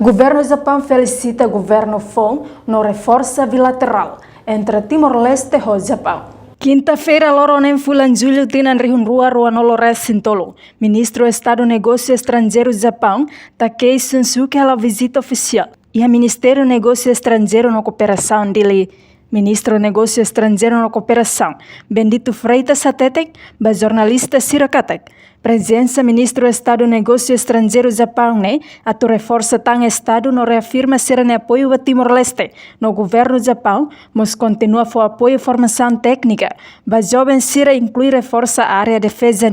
Governo Japão felicita governo FON no reforço bilateral entre Timor-Leste e Japão. Quinta-feira, Loronem Fulan Julho Tinan Rihun Rua Nolores Sintolo. Ministro do Estado Negócios Estrangeiros do Japão, Takei Sunsuke, a visita oficial. E a Ministério do Negócio Estrangeiro na Cooperação dele. Ministro do Negócio Estrangeiro na Cooperação, Bendito Freitas Satetek, ba jornalista Sirakatek. Presença Ministro do Estado do Negócio Estrangeiro do Japão, a reforça tão Estado no reafirma ser em apoio a Timor-Leste. No governo do Japão, mas continua a apoio e formação técnica. Ba jovem Sira inclui reforça a área de defesa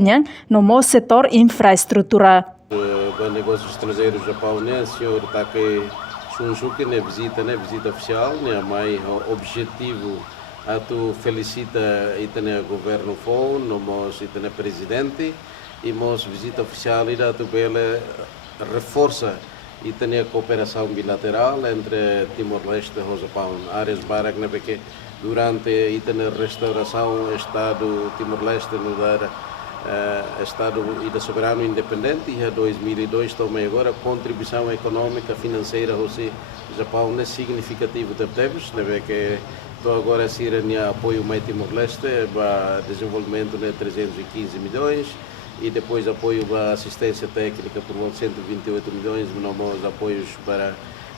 no setor infraestrutura. O Negócio Estrangeiro do Japão, senhor Takei Shunsuke, visita oficial, mas o objetivo é tu felicita o governo FON, o presidente, e a visita oficial irá tu reforça a cooperação bilateral entre Timor-Leste e o Japão. Áreas barak que durante a restauração do Estado Timor-Leste no dar Estado e soberano independente e 2002 também agora contribuição econômica financeira do Japão é significativo temos que agora se apoio mais Timor-Leste para desenvolvimento de 315 milhões e depois apoio para assistência técnica por 128 milhões, novos apoios para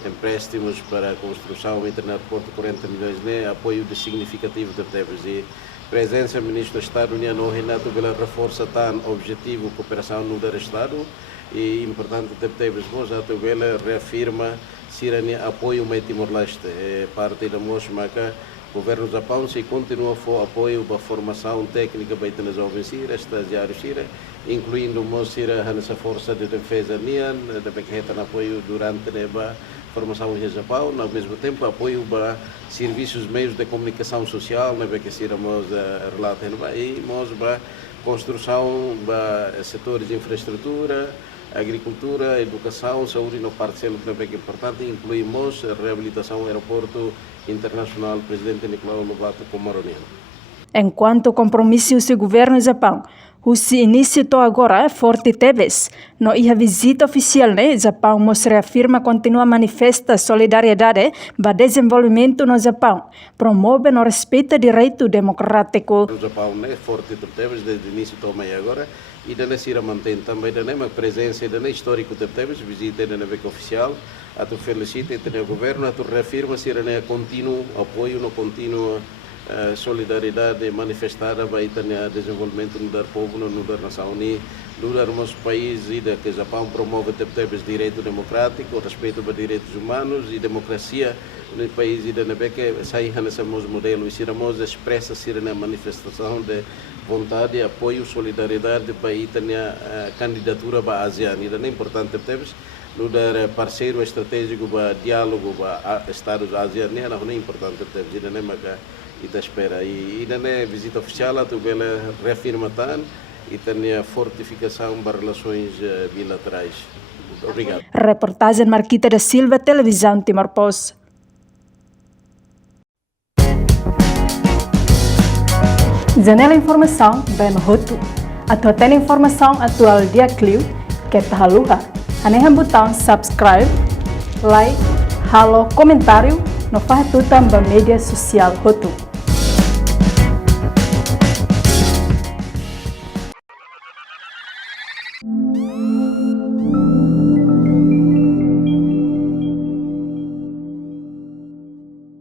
empréstimos para construção internet por 40 milhões, apoio de significativo temos e presença do Ministro do Estado no Renato pela reforça tan objetivo cooperação no dar Estado e importante temos já reafirma sirani apoio ao Timor-Leste parte da mosma que o governo do Japão se continua a apoio para a formação técnica para os jovens estagiários incluindo a força de defesa que apoio durante a formação no Japão, ao mesmo tempo apoio para serviços meios de comunicação social, que seremos relatos e para construção para setores de infraestrutura, agricultura, educação, saúde no parcelo que é importante, incluímos a reabilitação do aeroporto internacional Presidente Nicolau Lobato Comaroniano. Enquanto compromisso do governo do Japão, o início agora forte teves. No a visita oficial, Japão reafirma continua manifesta solidariedade para desenvolvimento no Japão, promove o respeito ao direito democrático. O Japão é forte teves desde o início também agora e deve se mantém também a presença da histórico teves visita da beca oficial. A tu felicita o governo, a tu reafirma se a contínuo apoio no contínuo solidariedade manifestada para o desenvolvimento do povo, da nação e do nosso país e que o Japão promove os direitos democráticos, o respeito para direitos humanos e democracia no país e da que sai nesse modelo e seremos expressa a manifestação de vontade, apoio, solidariedade para a candidatura para a ASEAN e é importante temos no dar parceiro estratégico para diálogo para Estados ASEAN é importante temos e não e da espera e na visita oficial a tu reafirma e tem a fortificação para relações bilaterais. Obrigado. Reportagem Marquita da Silva, Televisão Timor Post. Janela Informação, bem Roto. A tua informação atual dia Clio, que é Tahaluha. Anehan botão subscribe, like, halo, comentário, no faz tu também mídia social Roto.